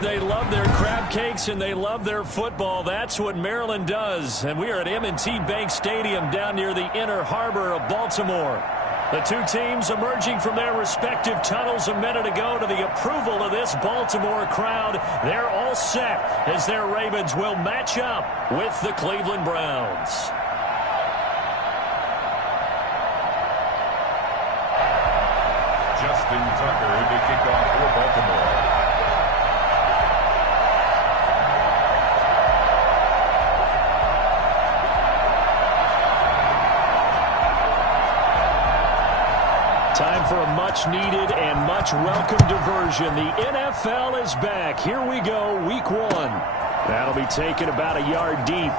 They love their crab cakes and they love their football. That's what Maryland does. And we are at M&T Bank Stadium down near the Inner Harbor of Baltimore. The two teams emerging from their respective tunnels a minute ago to the approval of this Baltimore crowd. They're all set as their Ravens will match up with the Cleveland Browns. Justin Tucker to kick off for Baltimore. Time for a much-needed and much-welcome diversion. The NFL is back. Here we go, Week 1. That'll be taken about a yard deep.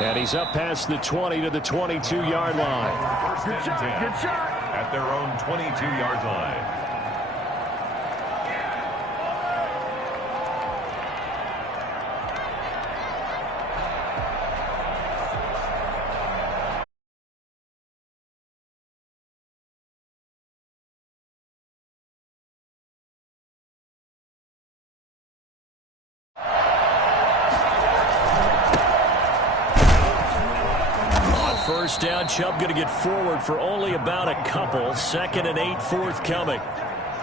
And he's up past the 20 to the 22-yard line. Good shot. At their own 22-yard line. First down, Chubb going to get forward for only about a couple. 2nd and 8 forthcoming.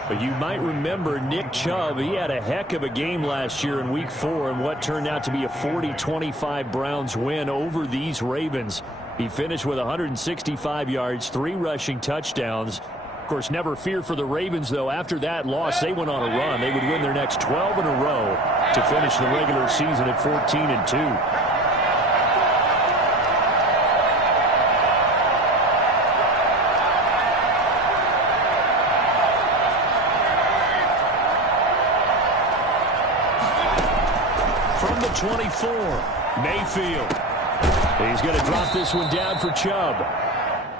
But you might remember Nick Chubb, he had a heck of a game last year in Week 4 in what turned out to be a 40-25 Browns win over these Ravens. He finished with 165 yards, 3 rushing touchdowns. Of course, never fear for the Ravens, though. After that loss, they went on a run. They would win their next 12 in a row to finish the regular season at 14-2. From the 24, Mayfield. He's going to drop this one down for Chubb.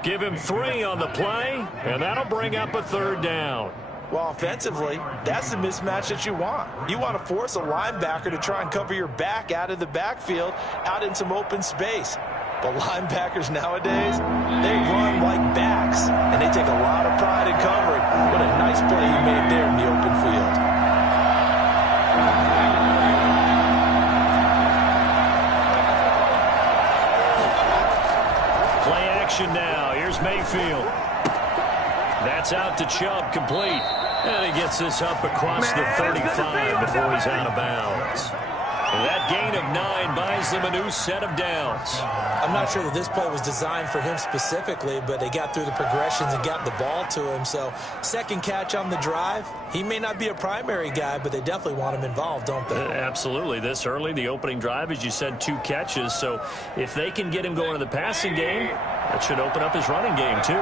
Give him 3 on the play, and that'll bring up a 3rd down. Well, offensively, that's the mismatch that you want. You want to force a linebacker to try and cover your back out of the backfield, out in some open space. But linebackers nowadays, they run like backs, and they take a lot of pride in covering. What a nice play he made there in the open field. Now, here's Mayfield. That's out to Chubb, complete. And he gets this up across the 35 before he's out of bounds. That gain of 9 buys them a new set of downs. I'm not sure that this play was designed for him specifically, but they got through the progressions and got the ball to him. So, second catch on the drive. He may not be a primary guy, but they definitely want him involved, don't they? Absolutely. This early, the opening drive, as you said, 2 catches. So, if they can get him going in the passing game, that should open up his running game, too.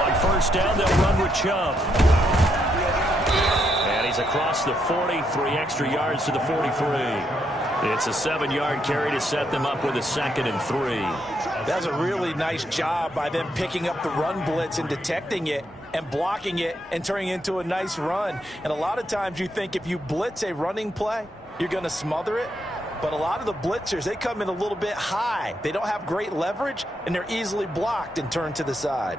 On first down, they'll run with Chubb. And he's across the 40, 3 extra yards to the 43. It's a 7-yard carry to set them up with a 2nd and 3. That's a really nice job by them picking up the run blitz and detecting it and blocking it and turning it into a nice run. And a lot of times you think if you blitz a running play, you're going to smother it. But a lot of the blitzers, they come in a little bit high. They don't have great leverage, and they're easily blocked and turned to the side.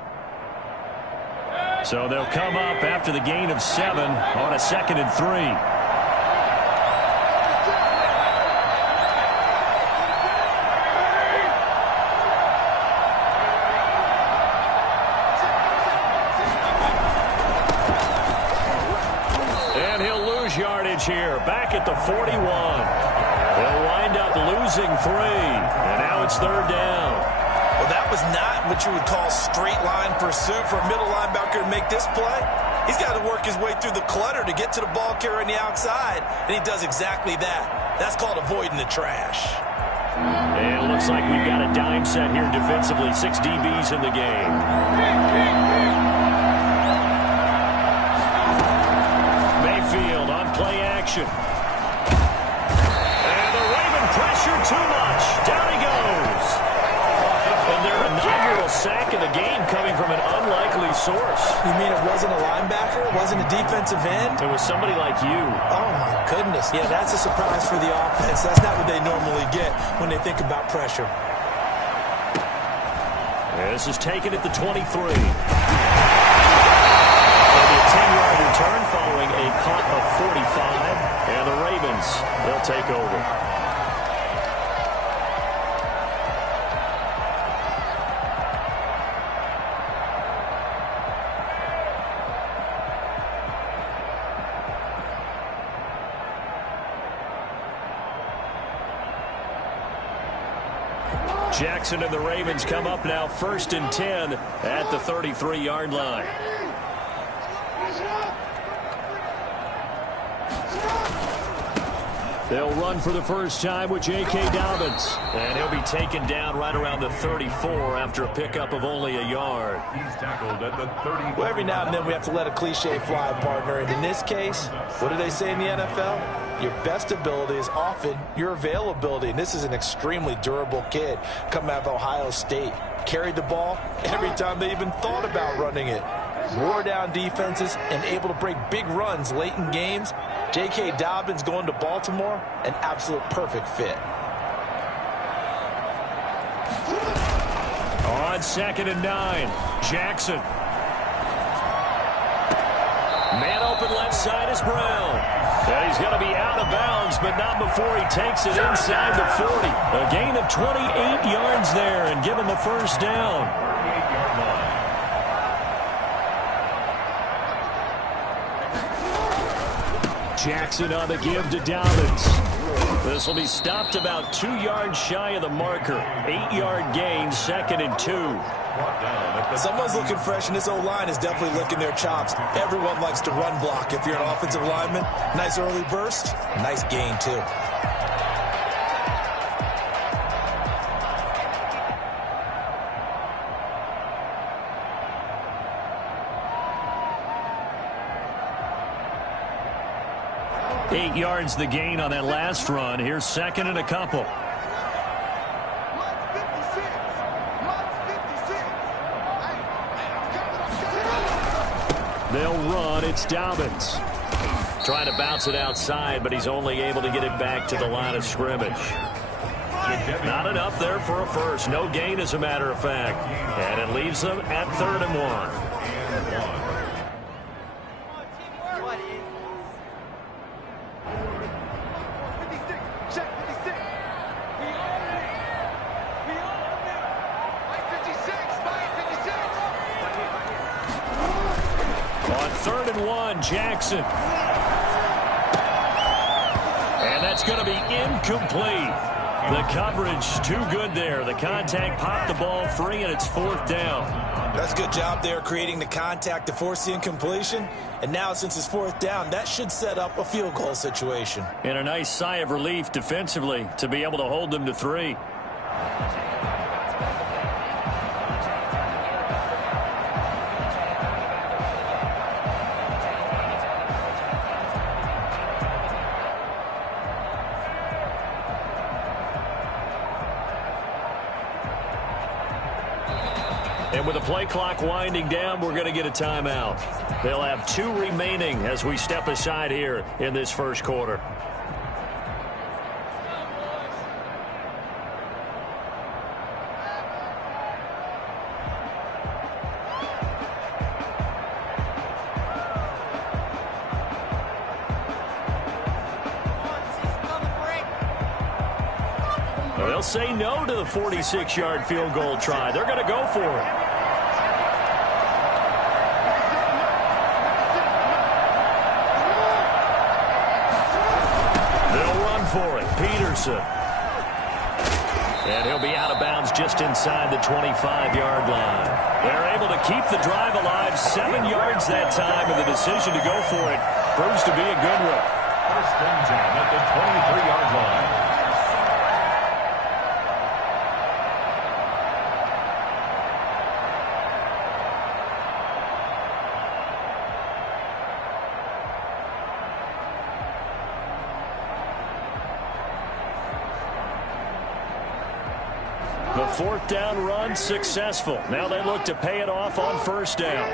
So they'll come up after the gain of 7 on a 2nd and 3. Yardage here, back at the 41. They'll wind up losing 3, and now it's 3rd down. Well, that was not what you would call straight line pursuit for a middle linebacker to make this play. He's got to work his way through the clutter to get to the ball carrier on the outside, and he does exactly that. That's called avoiding the trash. And it looks like we've got a dime set here defensively. 6 DBs in the game. Mayfield on play action. And the Raven pressure too much. Down he goes. And their inaugural sack of the game coming from an unlikely source. You mean it wasn't a linebacker? It wasn't a defensive end? It was somebody like you. Oh, my goodness. Yeah, that's a surprise for the offense. That's not what they normally get when they think about pressure. This is taken at the 23. It'll be a 10-yard return following a punt of 45. And the Ravens, they'll take over. Jackson and the Ravens come up now 1st and 10 at the 33-yard line. They'll run for the first time with J.K. Dobbins. And he'll be taken down right around the 34 after a pickup of only a yard. He's tackled at the 30. Well, every now and then we have to let a cliche fly, partner. And in this case, what do they say in the NFL? Your best ability is often your availability. And this is an extremely durable kid coming out of Ohio State. Carried the ball every time they even thought about running it. Wore down defenses and able to break big runs late in games. J.K. Dobbins going to Baltimore, an absolute perfect fit. On 2nd and 9, Jackson. Man open left side is Brown. And he's going to be out of bounds, but not before he takes it inside the 40. A gain of 28 yards there and given the first down. 38-yard line. Jackson on the give to Dobbins. This will be stopped about 2 yards shy of the marker. 8-yard gain, 2nd and 2. Someone's looking fresh, and this O-line is definitely licking their chops. Everyone likes to run block. If you're an offensive lineman, nice early burst, nice gain, too. Eight yards the gain on that last run. Here's 2nd and a couple. They'll run. It's Dobbins. Trying to bounce it outside, but he's only able to get it back to the line of scrimmage. Not enough there for a first. No gain, as a matter of fact. And it leaves them at 3rd and 1. On 3rd and 1, Jackson. And that's going to be incomplete. The coverage too good there. The contact popped the ball free, and it's 4th down. That's a good job there creating the contact to force the incompletion. And now, since it's 4th down, that should set up a field goal situation. And a nice sigh of relief defensively to be able to hold them to 3. And with the play clock winding down, we're going to get a timeout. They'll have 2 remaining as we step aside here in this first quarter. They'll say no to the 46-yard field goal try. They're going to go for it. They'll run for it. Peterson. And he'll be out of bounds just inside the 25-yard line. They're able to keep the drive alive. 7 yards that time, and the decision to go for it proves to be a good one. 1st and 10 at the 23-yard line. The 4th down run successful. Now they look to pay it off on 1st down.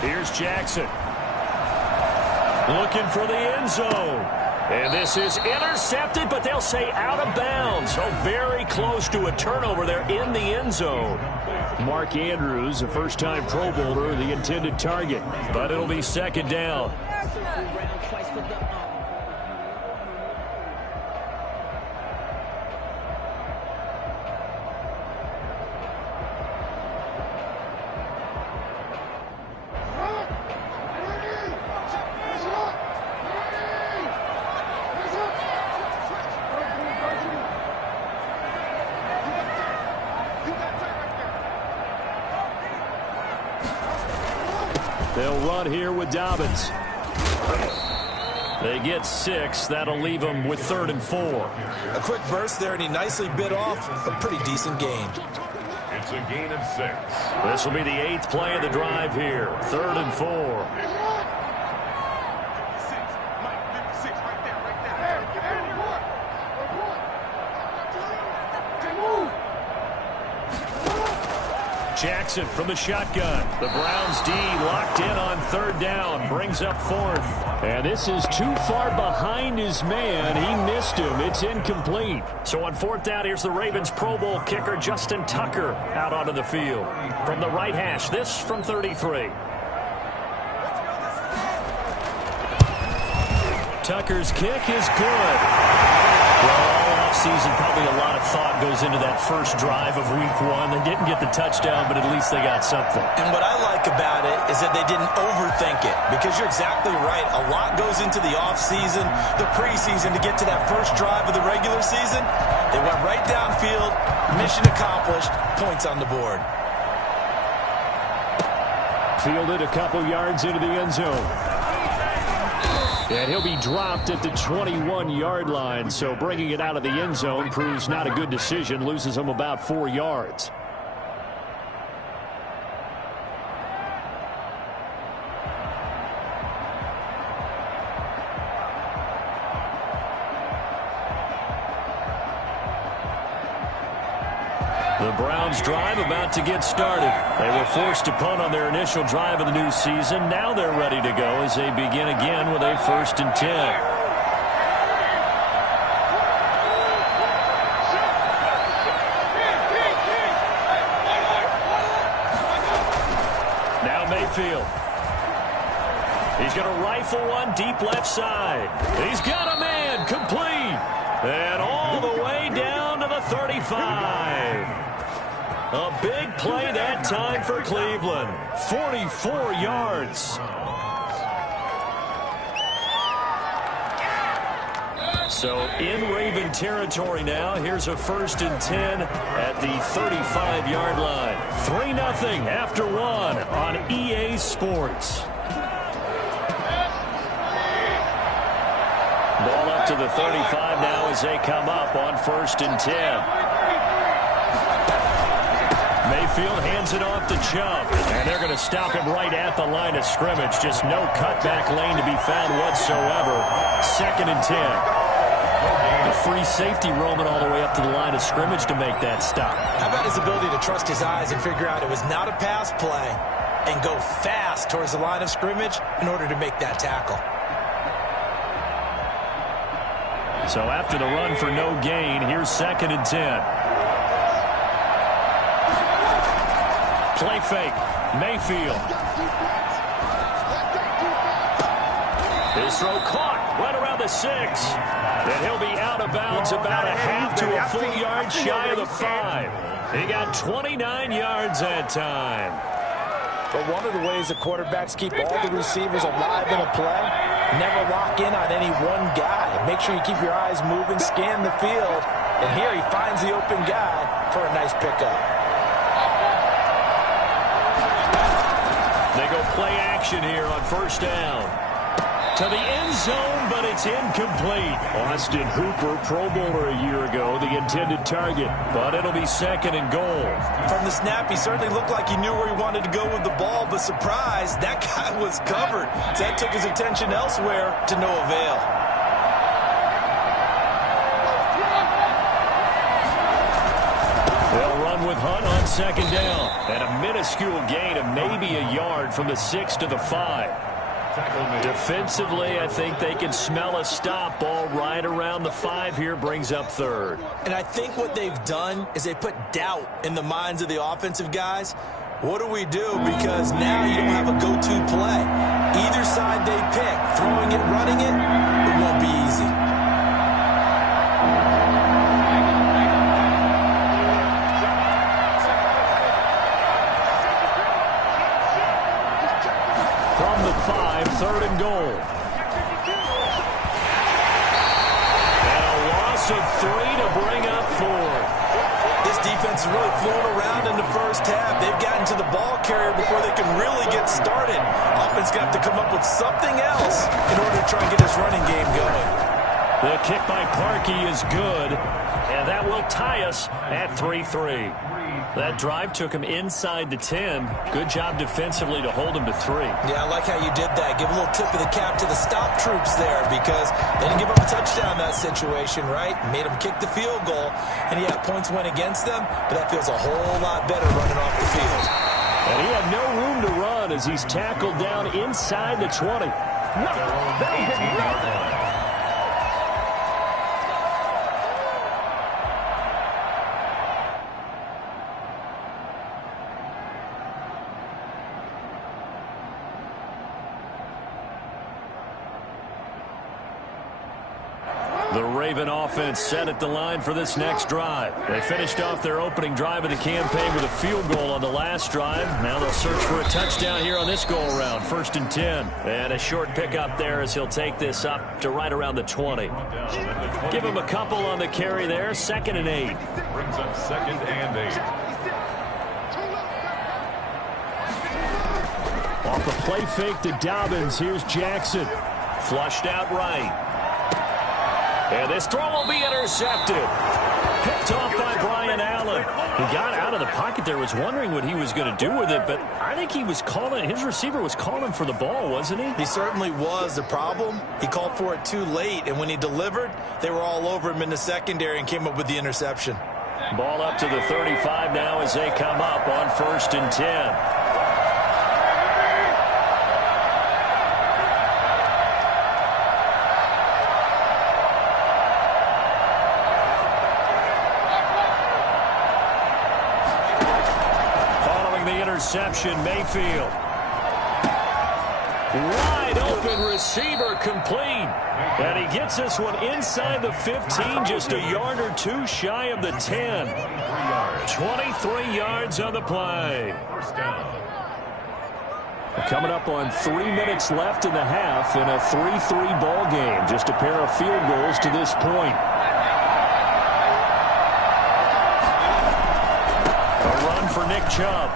Here's Jackson. Looking for the end zone. And this is intercepted, but they'll say out of bounds. So very close to a turnover there in the end zone. Mark Andrews, a first-time Pro Bowler, the intended target. But it'll be second down. They'll run here with Dobbins. They get 6. That'll leave them with 3rd and 4. A quick burst there, and he nicely bit off a pretty decent gain. It's a gain of 6. This will be the 8th play of the drive here. 3rd and 4. Jackson from the shotgun. The Browns D locked in on 3rd down. Brings up 4th. And this is too far behind his man. He missed him. It's incomplete. So on 4th down, here's the Ravens Pro Bowl kicker Justin Tucker out onto the field. From the right hash, this from 33. Tucker's kick is good. Well, all offseason, probably a lot of thought goes into that first drive of week 1. They didn't get the touchdown, but at least they got something. And what I like about it is that they didn't overthink it, because you're exactly right. A lot goes into the offseason, the preseason, to get to that first drive of the regular season. They went right downfield, mission accomplished, points on the board. Fielded a couple yards into the end zone. And he'll be dropped at the 21-yard line, so bringing it out of the end zone proves not a good decision, loses him about 4 yards. The Browns drive about to get started. They were forced to punt on their initial drive of the new season. Now they're ready to go as they begin again with a 1st and 10. Now Mayfield. He's going to rifle one deep left side. He's got a man complete. And all the way down to the 35. A big play that time for Cleveland. 44 yards. So in Raven territory now. Here's a 1st and 10 at the 35-yard line. 3-0 after 1 on EA Sports. Ball up to the 35 now as they come up on 1st and 10. Mayfield hands it off to Chubb, and they're going to stop him right at the line of scrimmage. Just no cutback lane to be found whatsoever. 2nd and 10. The free safety roaming all the way up to the line of scrimmage to make that stop. How about his ability to trust his eyes and figure out it was not a pass play and go fast towards the line of scrimmage in order to make that tackle. So after the run for no gain, here's 2nd and 10. Play fake. Mayfield. His throw caught right around the 6. And he'll be out of bounds about a half to a full yard shy of the 5. He got 29 yards that time. But one of the ways the quarterbacks keep all the receivers alive in a play, never lock in on any one guy. Make sure you keep your eyes moving, scan the field. And here he finds the open guy for a nice pickup. They go play action here on 1st down. To the end zone, but it's incomplete. Austin Hooper, Pro Bowler a year ago, the intended target. But it'll be 2nd and goal. From the snap, he certainly looked like he knew where he wanted to go with the ball, but surprise, that guy was covered. So that took his attention elsewhere to no avail. They'll run with Hunt on 2nd down. And a minuscule gain of maybe a yard from the 6 to the 5. Defensively, I think they can smell a stop. Ball right around the 5 here, brings up third. And I think what they've done is they put doubt in the minds of the offensive guys. What do we do? Because now you don't have a go-to play. Either side they pick, throwing it, running it, it won't be easy. From the 5, third and goal. And a loss of 3 to bring up 4. This defense is really flown around in the first half. They've gotten to the ball carrier before they can really get started. Offense going to have to come up with something else in order to try and get this running game going. The kick by Parkey is good, and that will tie us at 3-3. That drive took him inside the 10. Good job defensively to hold him to 3. Yeah, I like how you did that. Give a little tip of the cap to the stop troops there because they didn't give up a touchdown in that situation, right? Made them kick the field goal. And, yeah, points went against them, but that feels a whole lot better running off the field. And he had no room to run as he's tackled down inside the 20. The Raven offense set at the line for this next drive. They finished off their opening drive of the campaign with a field goal on the last drive. Now they'll search for a touchdown here on this go-around. 1st and 10. And a short pickup there as he'll take this up to right around the 20. Give him a couple on the carry there. 2nd and 8. Brings up 2nd and 8. Off the play fake to Dobbins. Here's Jackson. Flushed out right. And this throw will be intercepted. Picked off by Brian Allen. He got out of the pocket there, was wondering what he was going to do with it, but I think he was calling, his receiver was calling for the ball, wasn't he? He certainly was. The problem, he called for it too late, and when he delivered, they were all over him in the secondary and came up with the interception. Ball up to the 35 now as they come up on 1st and 10. Interception, Mayfield. Wide open receiver complete. And he gets this one inside the 15, just a yard or 2 shy of the 10. 23 yards on the play. Coming up on 3 minutes left in the half in a 3-3 ball game. Just a pair of field goals to this point. A run for Nick Chubb.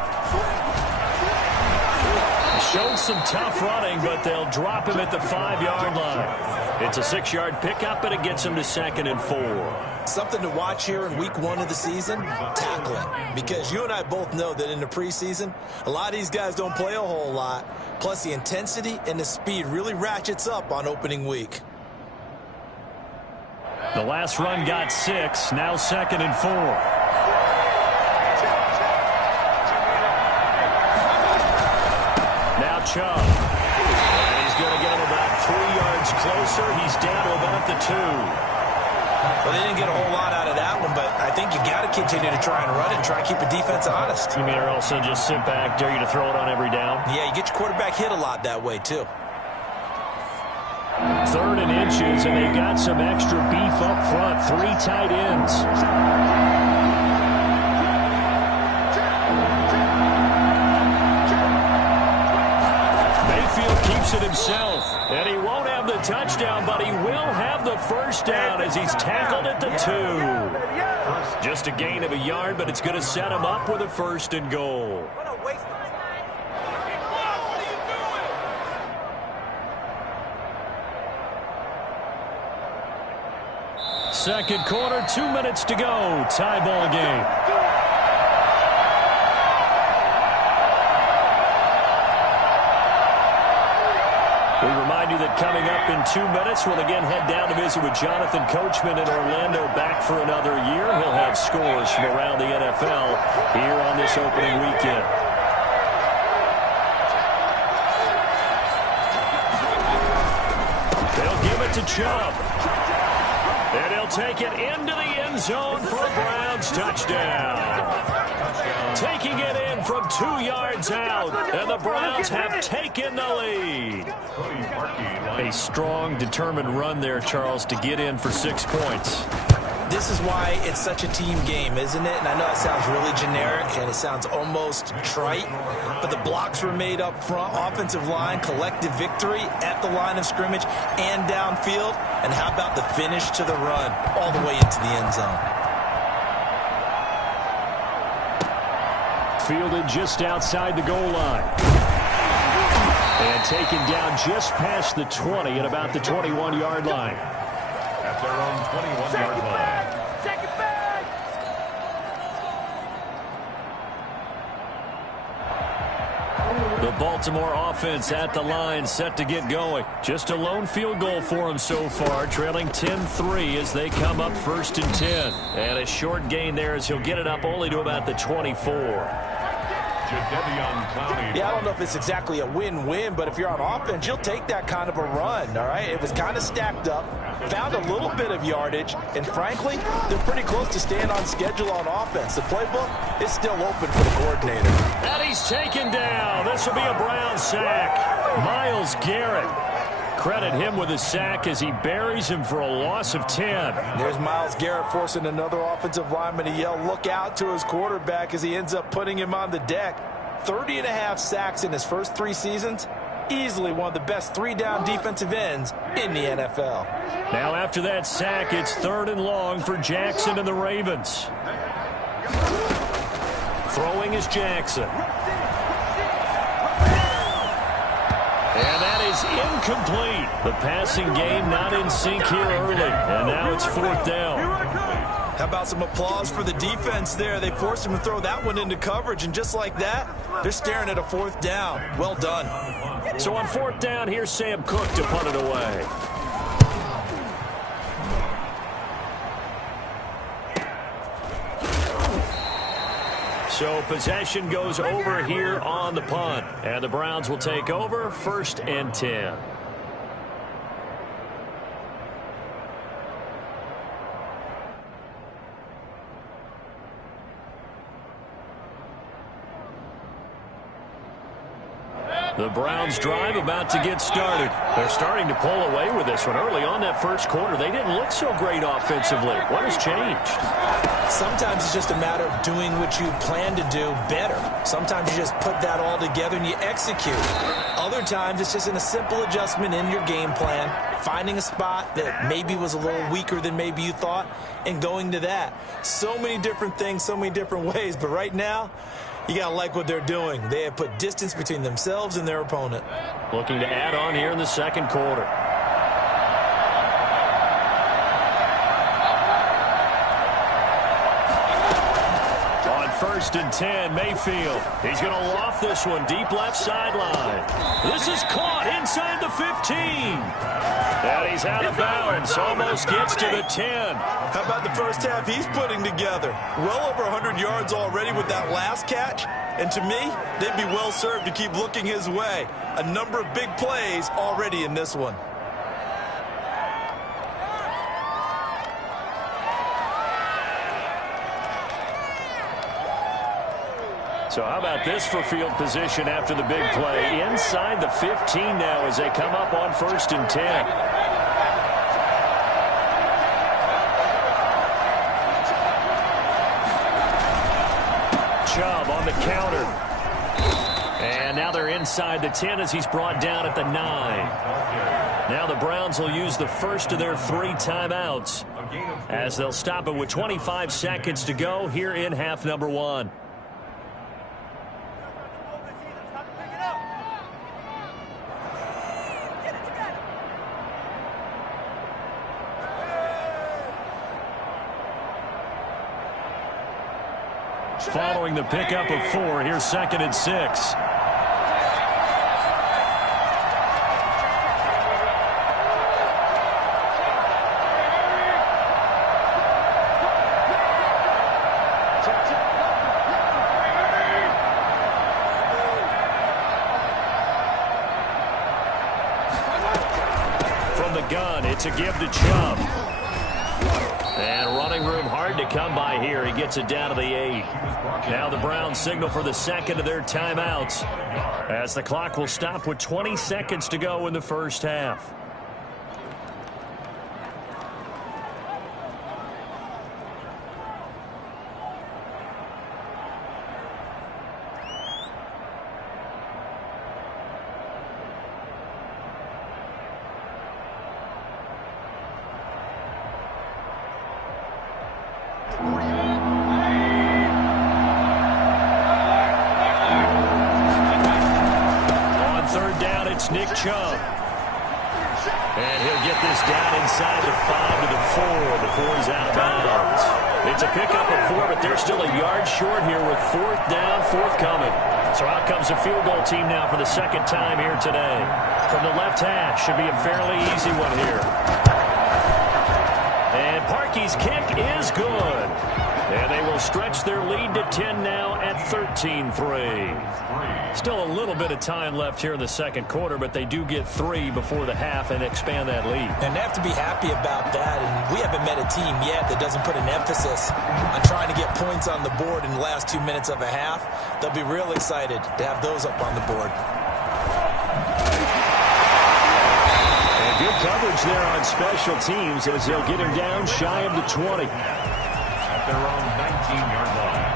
Showed some tough running, but they'll drop him at the 5-yard line. It's a 6-yard pickup, and it gets him to 2nd and 4. Something to watch here in week 1 of the season, tackling. Because you and I both know that in the preseason, a lot of these guys don't play a whole lot. Plus, the intensity and the speed really ratchets up on opening week. The last run got 6, now 2nd and 4. Chubb. And he's going to get him about 3 yards closer. He's down to about the 2. Well, they didn't get a whole lot out of that one, but I think you got to continue to try and run it and try and keep the defense honest. You mean or also just sit back, dare you to throw it on every down? Yeah, you get your quarterback hit a lot that way, too. 3rd and inches, and they've got some extra beef up front. 3 tight ends. Keeps it himself, and he won't have the touchdown, but he will have the first down as he's tackled at the 2. Just a gain of a yard, but it's going to set him up with a 1st and goal. Second quarter, 2 minutes to go. Tie ball game. We remind you that coming up in 2 minutes, we'll again head down to visit with Jonathan Coachman in Orlando, back for another year. He'll have scores from around the NFL here on this opening weekend. to Chubb. And he'll take it into the end zone for a Browns touchdown. Taking it in from 2 yards out, and the Browns have taken the lead. A strong, determined run there, Charles, to get in for 6 points. This is why it's such a team game, isn't it? And I know it sounds really generic and it sounds almost trite, but the blocks were made up front, offensive line, collective victory at the line of scrimmage and downfield. And how about the finish to the run all the way into the end zone? Fielded just outside the goal line. And taken down just past the 20 at about the 21-yard line. At their own 21-yard line. The Baltimore offense at the line, set to get going. Just a lone field goal for them so far, trailing 10-3 as they come up 1st and 10. And a short gain there as he'll get it up only to about the 24. Yeah, I don't know if it's exactly a win-win, but if you're on offense, you'll take that kind of a run, all right? It was kind of stacked up, found a little bit of yardage, and frankly, they're pretty close to staying on schedule on offense. The playbook is still open for the coordinator. And he's taken down. This will be a Brown sack. Myles Garrett. Credit him with a sack as he buries him for a loss of 10. There's Myles Garrett forcing another offensive lineman to yell, look out, to his quarterback as he ends up putting him on the deck. 30.5 sacks in his first 3 seasons. Easily one of the best 3-down defensive ends in the NFL. Now after that sack, it's 3rd and long for Jackson and the Ravens. Throwing is Jackson. And that is incomplete. The passing game not in sync here early. And now it's 4th down. How about some applause for the defense there? They forced him to throw that one into coverage, and just like that, they're staring at a 4th down. Well done. So on 4th down, here's Sam Cook to punt it away. So possession goes over here on the punt. And the Browns will take over 1st and 10. The Browns drive about to get started. They're starting to pull away with this one. Early on that first quarter, they didn't look so great offensively. What has changed? Sometimes it's just a matter of doing what you plan to do better. Sometimes you just put that all together and you execute. Other times it's just in a simple adjustment in your game plan, finding a spot that maybe was a little weaker than maybe you thought, and going to that. So many different things, so many different ways, but right now, you got to like what they're doing. They have put distance between themselves and their opponent. Looking to add on here in the second quarter. On 1st and 10, Mayfield. He's going to loft this one deep left sideline. This is caught inside the 15. And he's out of bounds. Almost gets to the 10. How about the first half he's putting together? Well over 100 yards already with that last catch. And to me, they'd be well served to keep looking his way. A number of big plays already in this one. So how about this for field position after the big play? Inside the 15 now as they come up on 1st and 10. Chubb on the counter. And now they're inside the 10 as he's brought down at the 9. Now the Browns will use the first of their 3 timeouts as they'll stop it with 25 seconds to go here in half number 1. Following the pickup of 4, here's 2nd and 6. From the gun, It's a give to Chubb. And running room hard to come by here. He gets it down to the 8. Now the Browns signal for the second of their timeouts as the clock will stop with 20 seconds to go in the first half. Nick Chubb. And he'll get this down inside the 5 to the 4 before he's out of bounds. It's a pickup of 4, but they're still a yard short here with 4th down, forthcoming. So out comes a field goal team now for the second time here today. From the left hash, should be a fairly easy one here. And Parkey's kick is good. And they will stretch their lead to 10 now at 13-3. Still a little bit of time left here in the second quarter, but they do get 3 before the half and expand that lead. And they have to be happy about that. And we haven't met a team yet that doesn't put an emphasis on trying to get points on the board in the last 2 minutes of a half. They'll be real excited to have those up on the board. And good coverage there on special teams as they'll get him down shy of the 20. Their own 19-yard line.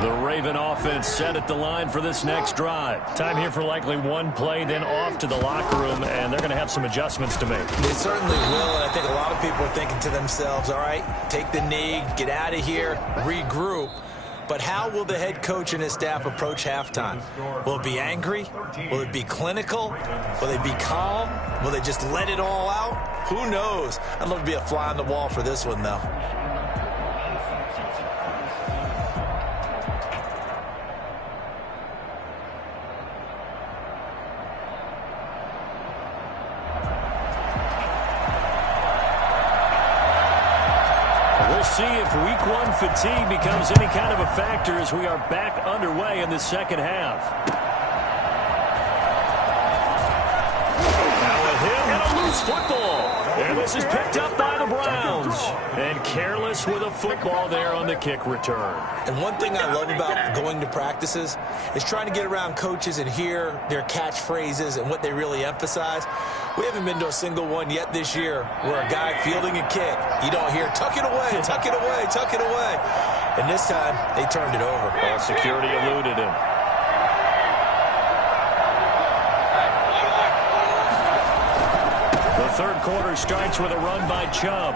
The Raven offense set at the line for this next drive. Time here for likely one play, then off to the locker room, and they're going to have some adjustments to make. They certainly will, and I think a lot of people are thinking to themselves, all right, take the knee, get out of here, regroup. But how will the head coach and his staff approach halftime? Will it be angry? Will it be clinical? Will they be calm? Will they just let it all out? Who knows? I'd love to be a fly on the wall for this one, though. We'll see if week one fatigue becomes any kind of a factor as we are back underway in the second half. Now a hit and a loose football. And this is picked up by the Browns. And careless with a football there on the kick return. And one thing I love about going to practices is trying to get around coaches and hear their catchphrases and what they really emphasize. We haven't been to a single one yet this year where a guy fielding a kick, you don't hear, tuck it away, tuck it away, tuck it away. And this time, they turned it over. Well, security eluded him. The third quarter starts with a run by Chubb.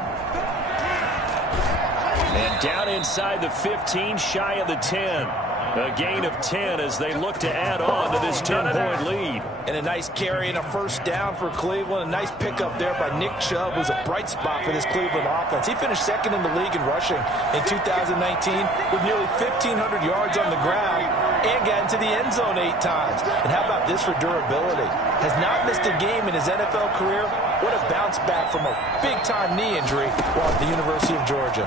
And down inside the 15, shy of the 10. A gain of 10 as they look to add on to this 10-point lead. And a nice carry and a first down for Cleveland. A nice pickup there by Nick Chubb, who's a bright spot for this Cleveland offense. He finished second in the league in rushing in 2019 with nearly 1,500 yards on the ground and got into the end zone 8 times. And how about this for durability? Has not missed a game in his NFL career. What a bounce back from a big-time knee injury while at the University of Georgia.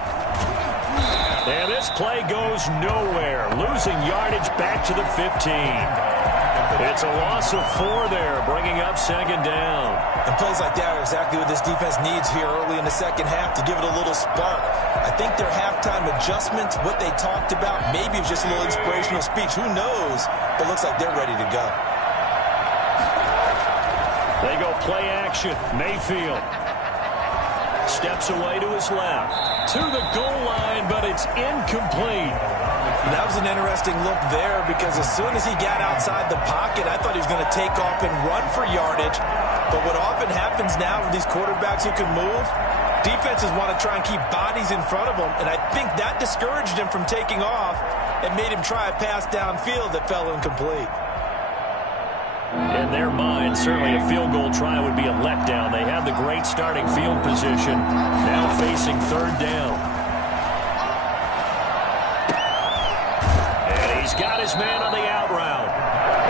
And this play goes nowhere. Losing yardage back to the 15. It's a loss of 4 there, bringing up second down. And plays like that are exactly what this defense needs here early in the second half to give it a little spark. I think their halftime adjustments, what they talked about, maybe it was just a little inspirational speech. Who knows? But looks like they're ready to go. They go play action. Mayfield steps away to his left. To the goal line, but it's incomplete. That was an interesting look there because as soon as he got outside the pocket, I thought he was going to take off and run for yardage. But what often happens now with these quarterbacks who can move, defenses want to try and keep bodies in front of them, and I think that discouraged him from taking off and made him try a pass downfield that fell incomplete. In their mind, certainly a field goal try would be a letdown. They had the great starting field position, now facing third down. And he's got his man on the out route.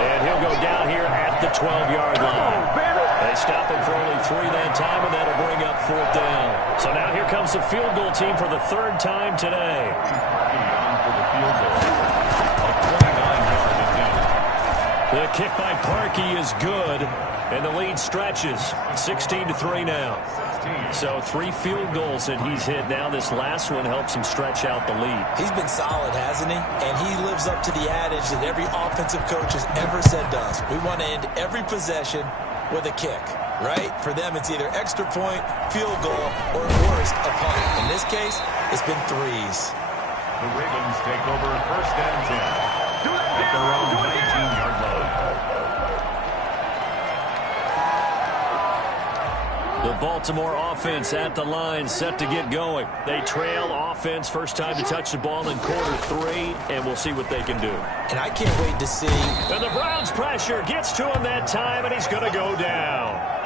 And he'll go down here at the 12-yard line. They stop him for only 3 that time, and that'll bring up fourth down. So now here comes the field goal team for the 3rd time today. The kick by Parkey is good, and the lead stretches 16-3 now. So 3 field goals that he's hit now. This last one helps him stretch out the lead. He's been solid, hasn't he? And he lives up to the adage that every offensive coach has ever said to us. We want to end every possession with a kick, right? For them, it's either extra point, field goal, or at worst, a punt. In this case, it's been 3s. The Ravens take over 1st and 10 at their own 19-yard line. The Baltimore offense at the line, set to get going. They trail offense, first time to touch the ball in quarter 3, and we'll see what they can do. And I can't wait to see. And the Browns pressure gets to him that time, and he's going to go down.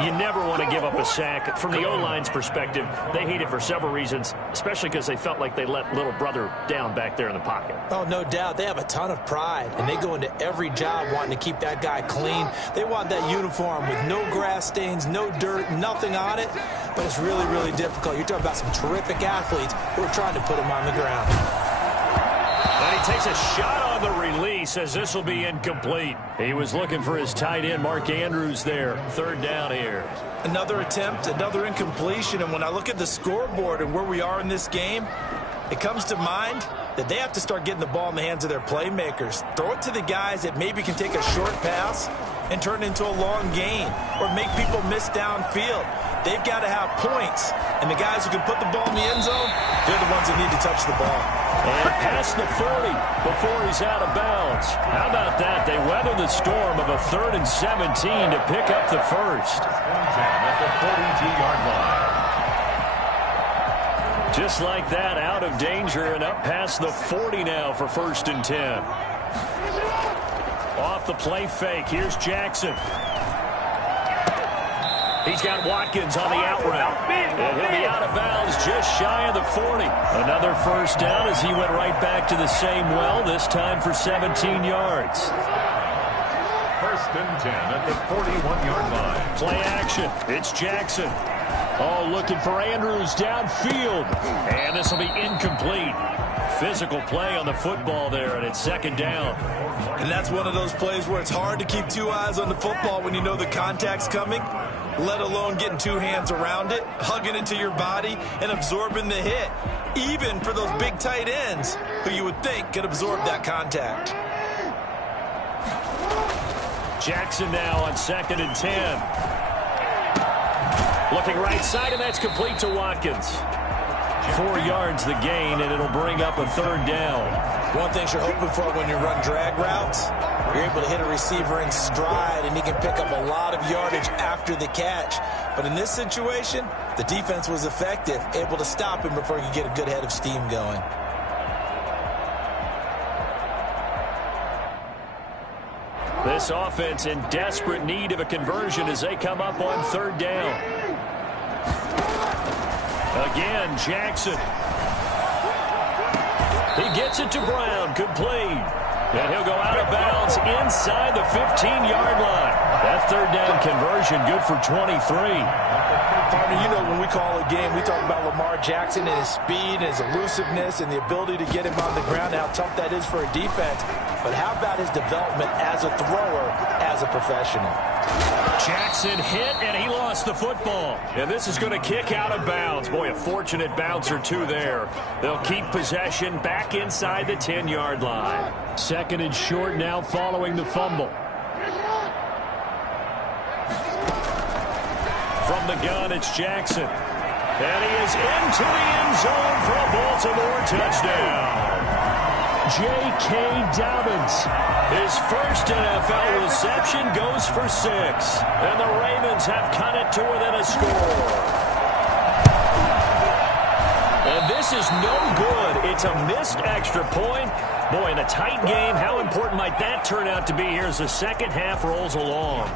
You never want to give up a sack. From the O-line's perspective, they hate it for several reasons, especially because they felt like they let little brother down back there in the pocket. Oh, no doubt. They have a ton of pride, and they go into every job wanting to keep that guy clean. They want that uniform with no grass stains, no dirt, nothing on it. But it's really, really difficult. You're talking about some terrific athletes who are trying to put him on the ground. And he takes a shot on the release as this will be incomplete. He was looking for his tight end, Mark Andrews, there. 3rd down here. Another attempt, another incompletion. And when I look at the scoreboard and where we are in this game, it comes to mind that they have to start getting the ball in the hands of their playmakers. Throw it to the guys that maybe can take a short pass and turn it into a long gain or make people miss downfield. They've got to have points. And the guys who can put the ball in the end zone, they're the ones that need to touch the ball. And past the 40 before he's out of bounds. How about that? They weather the storm of a 3rd and 17 to pick up the first. At the 42-yard line. Just like that, out of danger and up past the 40 now for 1st and 10. Off the play fake, here's Jackson. He's got Watkins on the out route. And he'll be out of bounds just shy of the 40. Another 1st down as he went right back to the same well, this time for 17 yards. 1st and 10 at the 41-yard line. Play action. It's Jackson. Oh, looking for Andrews downfield. And this will be incomplete. Physical play on the football there, and it's 2nd down. And that's one of those plays where it's hard to keep 2 eyes on the football when you know the contact's coming, let alone getting 2 hands around it, hugging it to your body, and absorbing the hit, even for those big tight ends who you would think could absorb that contact. Jackson now on 2nd and 10. Looking right side, and that's complete to Watkins. 4 yards the gain, and it'll bring up a 3rd down. One thing you're hoping for when you run drag routes, you're able to hit a receiver in stride, and he can pick up a lot of yardage after the catch. But in this situation, the defense was effective, able to stop him before he could get a good head of steam going. This offense in desperate need of a conversion as they come up on 3rd down. Again, Jackson. He gets it to Brown, complete. And he'll go out of bounds inside the 15-yard line. That 3rd down conversion good for 23. Partner, you know when we call a game, we talk about Lamar Jackson and his speed and his elusiveness and the ability to get him on the ground, how tough that is for a defense. But how about his development as a thrower, as a professional? Jackson hit, and he lost the football. And this is going to kick out of bounds. Boy, a fortunate bounce or 2 there. They'll keep possession back inside the 10-yard line. 2nd and short now following the fumble. From the gun, it's Jackson. And he is into the end zone for a Baltimore touchdown. J.K. Dobbins. His first NFL reception goes for 6. And the Ravens have cut it to within a score. And this is no good. It's a missed extra point. Boy, in a tight game, how important might that turn out to be here as the second half rolls along?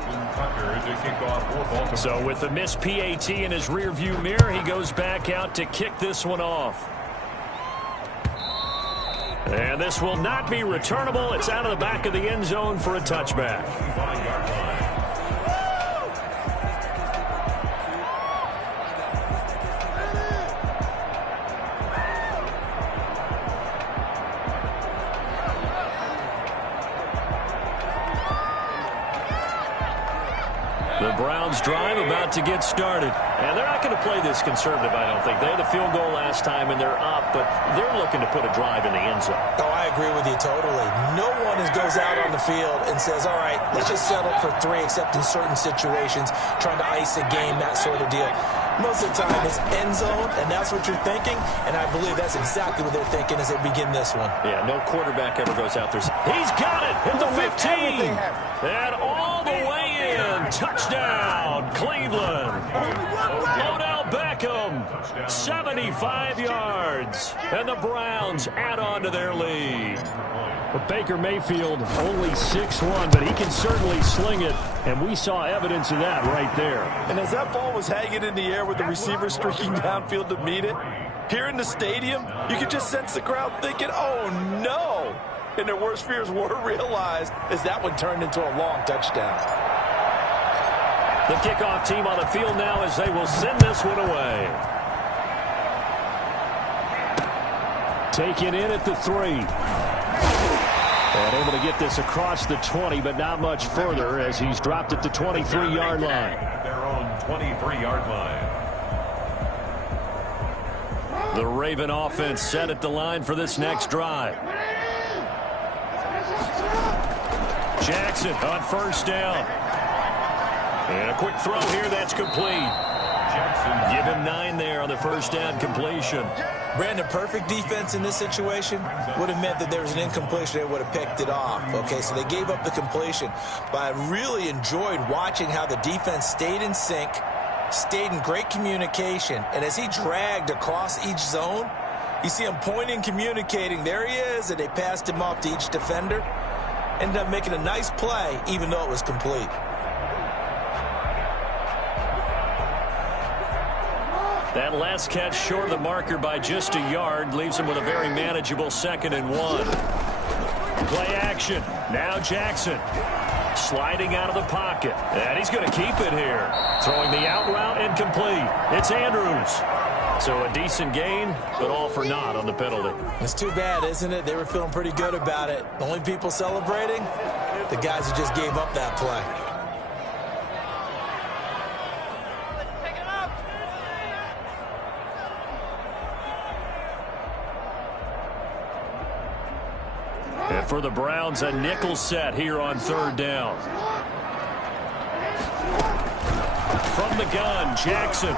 So with the missed PAT in his rearview mirror, he goes back out to kick this one off. And this will not be returnable. It's out of the back of the end zone for a touchback. Browns drive about to get started. And they're not going to play this conservative, I don't think. They had a field goal last time, and they're up, but they're looking to put a drive in the end zone. Oh, I agree with you totally. No one goes out on the field and says, all right, let's just settle for 3, except in certain situations, trying to ice a game, that sort of deal. Most of the time, it's end zone, and that's what you're thinking, and I believe that's exactly what they're thinking as they begin this one. Yeah, no quarterback ever goes out there. He's got it at the 15. And all the way in. Touchdown, Cleveland. Odell Beckham, 75 yards. And the Browns add on to their lead. But Baker Mayfield only 6'1", but he can certainly sling it, and we saw evidence of that right there. And as that ball was hanging in the air with the receiver streaking downfield to meet it, here in the stadium, you could just sense the crowd thinking, oh, no. And their worst fears were realized as that one turned into a long touchdown. The kickoff team on the field now as they will send this one away. Taken in at the 3. And able to get this across the 20, but not much further as he's dropped at the 23-yard line. At their own 23-yard line. The Raven offense set at the line for this next drive. Jackson on first down. And a quick throw here that's complete. Jackson. Give him 9 there on the first down completion. Brandon, perfect defense in this situation would have meant that there was an incompletion. They would have picked it off. Okay, so they gave up the completion. But I really enjoyed watching how the defense stayed in sync, stayed in great communication. And as he dragged across each zone, you see him pointing, communicating. There he is, and they passed him off to each defender. Ended up making a nice play, even though it was complete. That last catch short of the marker by just a yard leaves him with a very manageable 2nd and 1. Play action. Now Jackson sliding out of the pocket. And he's going to keep it here. Throwing the out route incomplete. It's Andrews. So a decent gain, but all for naught on the penalty. It's too bad, isn't it? They were feeling pretty good about it. The only people celebrating, the guys who just gave up that play. And for the Browns, a nickel set here on 3rd down. From the gun, Jackson.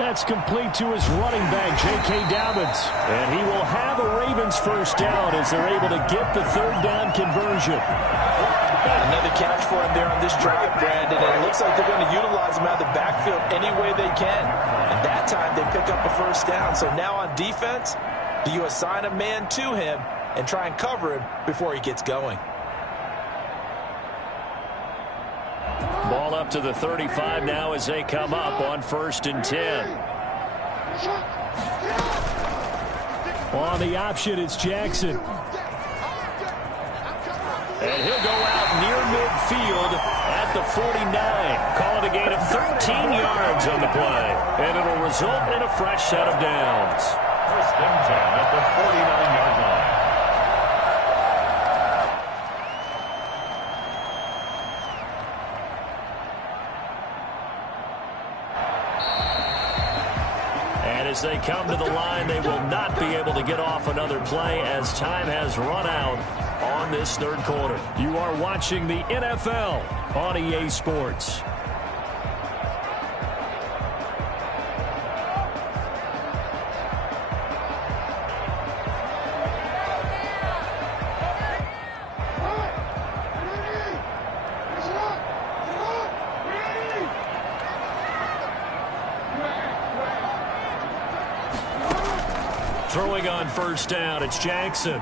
That's complete to his running back, J.K. Dobbins. And he will have a Ravens first down as they're able to get the 3rd down conversion. Another catch for him there on this drive, Brandon. And it looks like they're going to utilize him out of the backfield any way they can. And that time they pick up a first down. So now on defense, do you assign a man to him and try and cover him before he gets going? Ball up to the 35 now as they come up on 1st and 10. On the option, it's Jackson. And he'll go out near midfield at the 49. Call it a gain of 13 yards on the play. And it'll result in a fresh set of downs. 1st and 10 at the 49-yard line. As they come to the line, they will not be able to get off another play as time has run out on this 3rd quarter. You are watching the NFL on EA Sports. Throwing on 1st down, it's Jackson.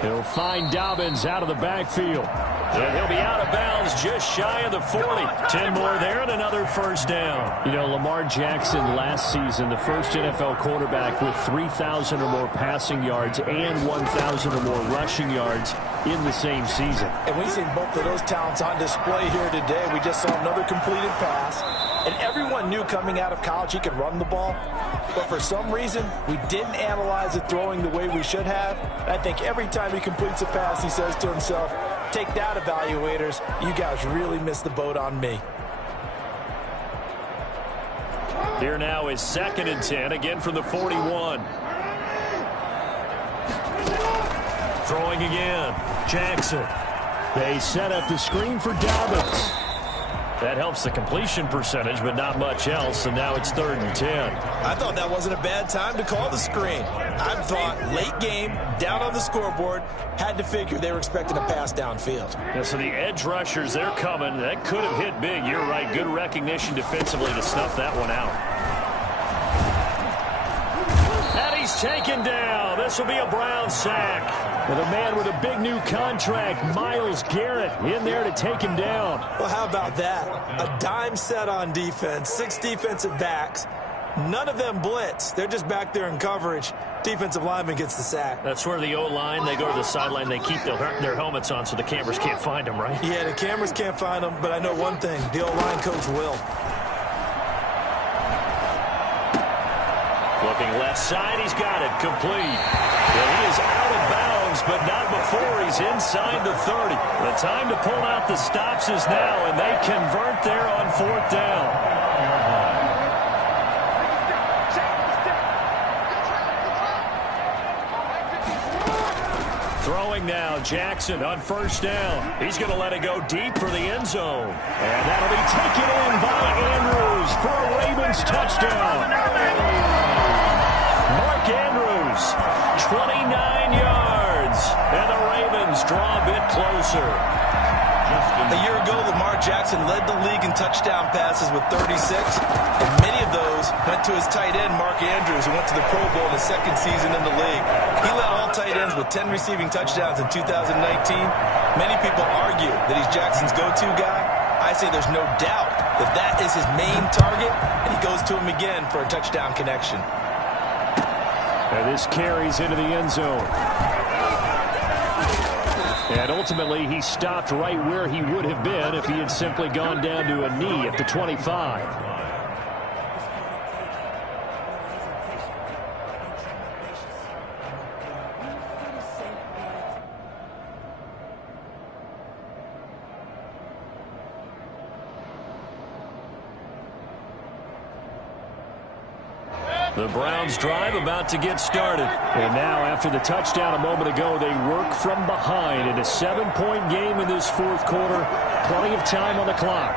He'll find Dobbins out of the backfield. And he'll be out of bounds just shy of the 40. 10 more there and another 1st down. You know, Lamar Jackson last season, the first NFL quarterback with 3,000 or more passing yards and 1,000 or more rushing yards in the same season. And we've seen both of those talents on display here today. We just saw another completed pass. And everyone knew coming out of college he could run the ball. But for some reason, we didn't analyze it throwing the way we should have. And I think every time he completes a pass, he says to himself, Take that, evaluators. You guys really missed the boat on me. Here now is 2nd and 10, again from the 41. Throwing again. Jackson. They set up the screen for Dobbins. That helps the completion percentage, but not much else, and now it's 3rd and 10. I thought that wasn't a bad time to call the screen. I thought late game, down on the scoreboard, had to figure they were expecting a pass downfield. Yeah, so the edge rushers, they're coming. That could have hit big. You're right. Good recognition defensively to snuff that one out. And he's taken down. This will be a Brown sack. With a man with a big new contract, Myles Garrett, in there to take him down. Well, how about that? A dime set on defense, 6 defensive backs. None of them blitz. They're just back there in coverage. Defensive lineman gets the sack. That's where the O-line, they go to the sideline, they keep their helmets on so the cameras can't find them, right? Yeah, the cameras can't find them, but I know one thing. The O-line coach will. Looking left side, he's got it, complete. Well, he is out of bounds, but not before he's inside the 30. The time to pull out the stops is now, and they convert there on 4th down. Throwing now, Jackson on 1st down. He's going to let it go deep for the end zone. And that'll be taken in by Andrews for a Ravens touchdown. Mark Andrews, 29 yards. And the Ravens draw a bit closer. A year ago, Lamar Jackson led the league in touchdown passes with 36, and many of those went to his tight end, Mark Andrews, who went to the Pro Bowl in his 2nd season in the league. He led all tight ends with 10 receiving touchdowns in 2019. Many people argue that he's Jackson's go-to guy. I say there's no doubt that that is his main target, and he goes to him again for a touchdown connection. And this carries into the end zone. And ultimately, he stopped right where he would have been if he had simply gone down to a knee at the 25. The Browns drive about to get started. And now, after the touchdown a moment ago, they work from behind in a 7-point game in this 4th quarter. Plenty of time on the clock.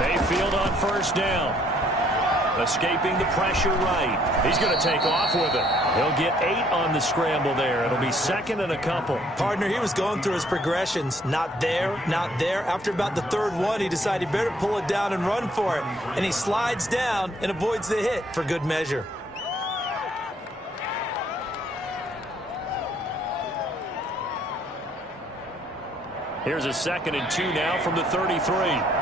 Mayfield on 1st down. Escaping the pressure right. He's going to take off with it. He'll get 8 on the scramble there. It'll be 2nd and a couple. Partner, he was going through his progressions. Not there, not there. After about the 3rd one, he decided he better pull it down and run for it. And he slides down and avoids the hit for good measure. Here's a 2nd and 2 now from the 33.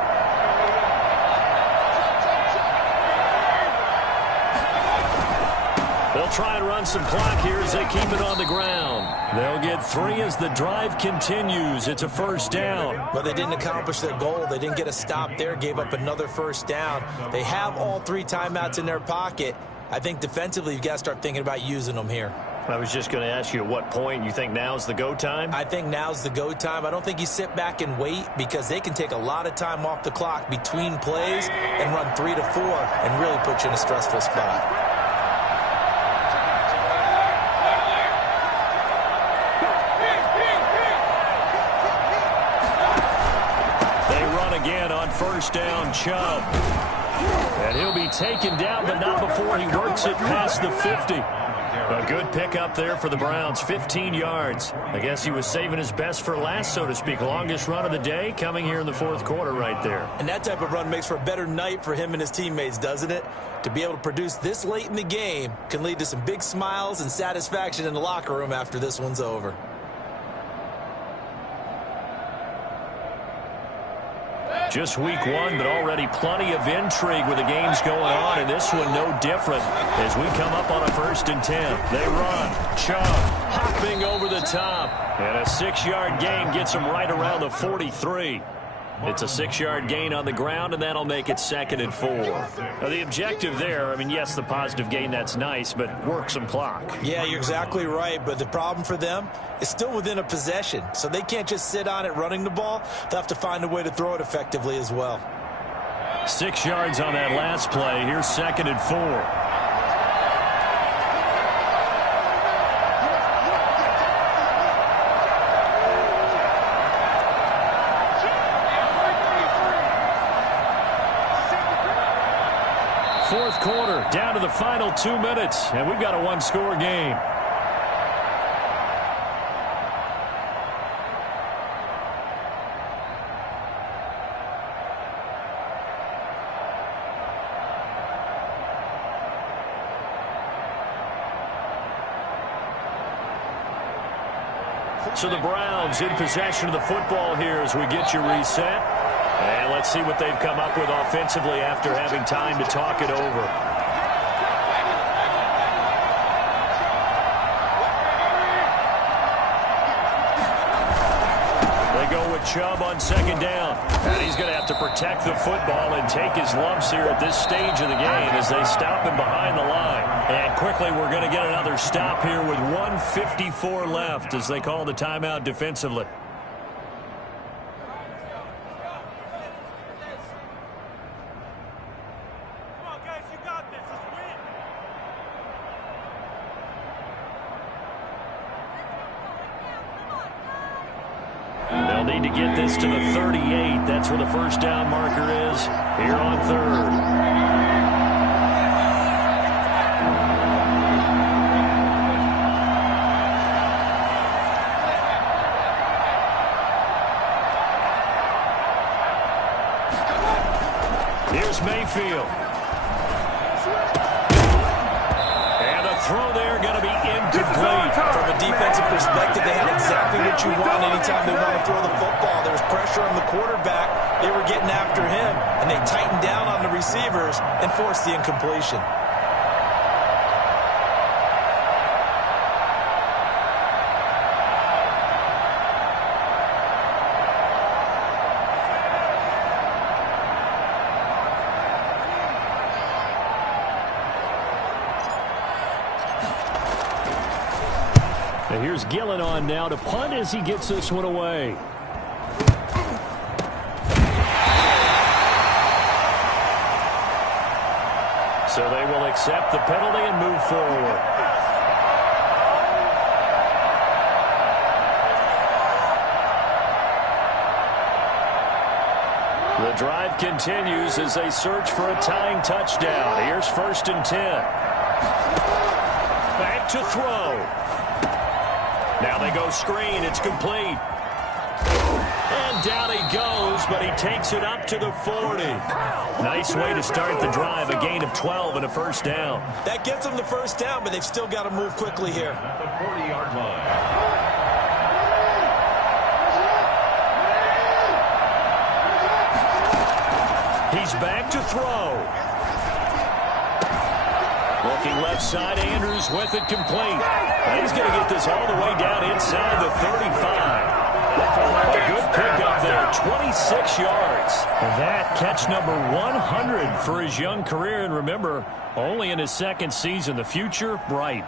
They'll try and run some clock here as they keep it on the ground. They'll get 3 as the drive continues. It's a 1st down. But they didn't accomplish their goal. They didn't get a stop there, gave up another 1st down. They have all 3 timeouts in their pocket. I think defensively you've got to start thinking about using them here. I was just going to ask you at what point you think now's the go time? I think now's the go time. I don't think you sit back and wait because they can take a lot of time off the clock between plays and run 3 to 4 and really put you in a stressful spot. Again on 1st down, Chubb. And he'll be taken down, but not before he works it past the 50. A good pickup there for the Browns, 15 yards. I guess he was saving his best for last, so to speak. Longest run of the day coming here in the 4th quarter right there. And that type of run makes for a better night for him and his teammates, doesn't it? To be able to produce this late in the game can lead to some big smiles and satisfaction in the locker room after this one's over. Just week 1, but already plenty of intrigue with the games going on, and this one no different as we come up on a 1st and 10. They run. Chubb hopping over the top, and a 6-yard gain gets him right around the 43. It's a 6-yard gain on the ground, and that'll make it 2nd and 4. Now, the objective there, I mean, yes, the positive gain, that's nice, but work some clock. Yeah, you're exactly right, but the problem for them is still within a possession, so they can't just sit on it running the ball. They'll have to find a way to throw it effectively as well. 6 yards on that last play. Here's 2nd and 4. Fourth quarter, down to the final 2 minutes, and we've got a one-score game. So the Browns in possession of the football here as we get you reset. And let's see what they've come up with offensively after having time to talk it over. They go with Chubb on 2nd down. And he's going to have to protect the football and take his lumps here at this stage of the game as they stop him behind the line. And quickly we're going to get another stop here with 1:54 left as they call the timeout defensively. They'll need to get this to the 38. That's where the first down marker is here on 3rd. Here's Mayfield. And a throw there going to be incomplete. From a defensive perspective, they had exactly what you want anytime they want to throw the football. There was pressure on the quarterback. They were getting after him, and they tightened down on the receivers and forced the incompletion. And here's Gillen on now to punt as he gets this one away. So they will accept the penalty and move forward. The drive continues as they search for a tying touchdown. Here's 1st and 10. Back to throw. Now they go screen. It's complete. And down he goes, but he takes it up to the 40. Nice way to start the drive. A gain of 12 and a first down. That gets them the first down, but they've still got to move quickly here. At the 40-yard line. He's back to throw. Looking left side, Andrews with it complete. And he's going to get this all the way down inside the 35. A good pickup there, 26 yards. And that catch number 100 for his young career. And remember, only in his 2nd season. The future, bright.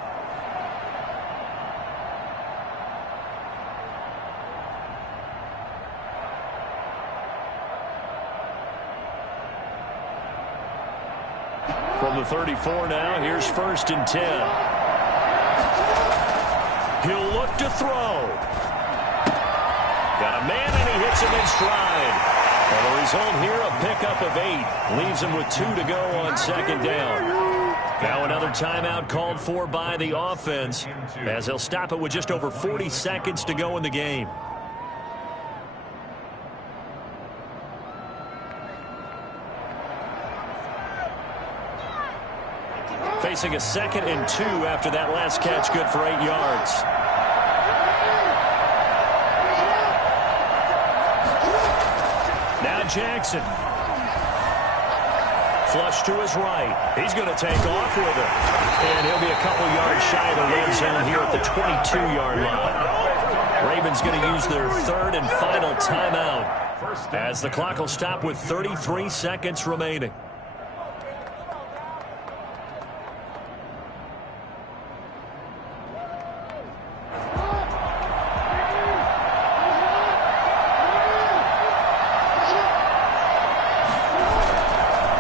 From the 34 now, here's 1st and 10. He'll look to throw. Got a man, and he hits him in stride. And the result here, a pickup of 8. Leaves him with 2 to go on 2nd down. Now another timeout called for by the offense, as they'll stop it with just over 40 seconds to go in the game. Facing a 2nd and 2 after that last catch, good for 8 yards. Now Jackson. Flush to his right. He's going to take off with it. And he'll be a couple yards shy of the red zone here at the 22-yard line. Ravens going to use their 3rd and final timeout. First and As the clock will stop with 33 seconds remaining.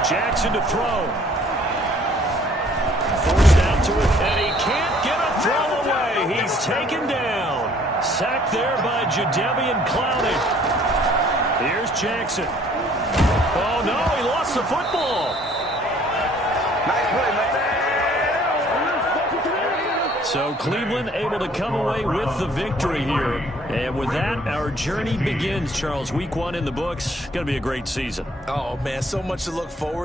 Jackson to throw. Forced out to it, and he can't get a throw away. He's taken down. Sacked there by Jadeveon Clowney. Here's Jackson. Oh, no, he lost the football. So Cleveland able to come away with the victory here. And with that, our journey begins, Charles. Week 1 in the books. Going to be a great season. Oh, man, so much to look forward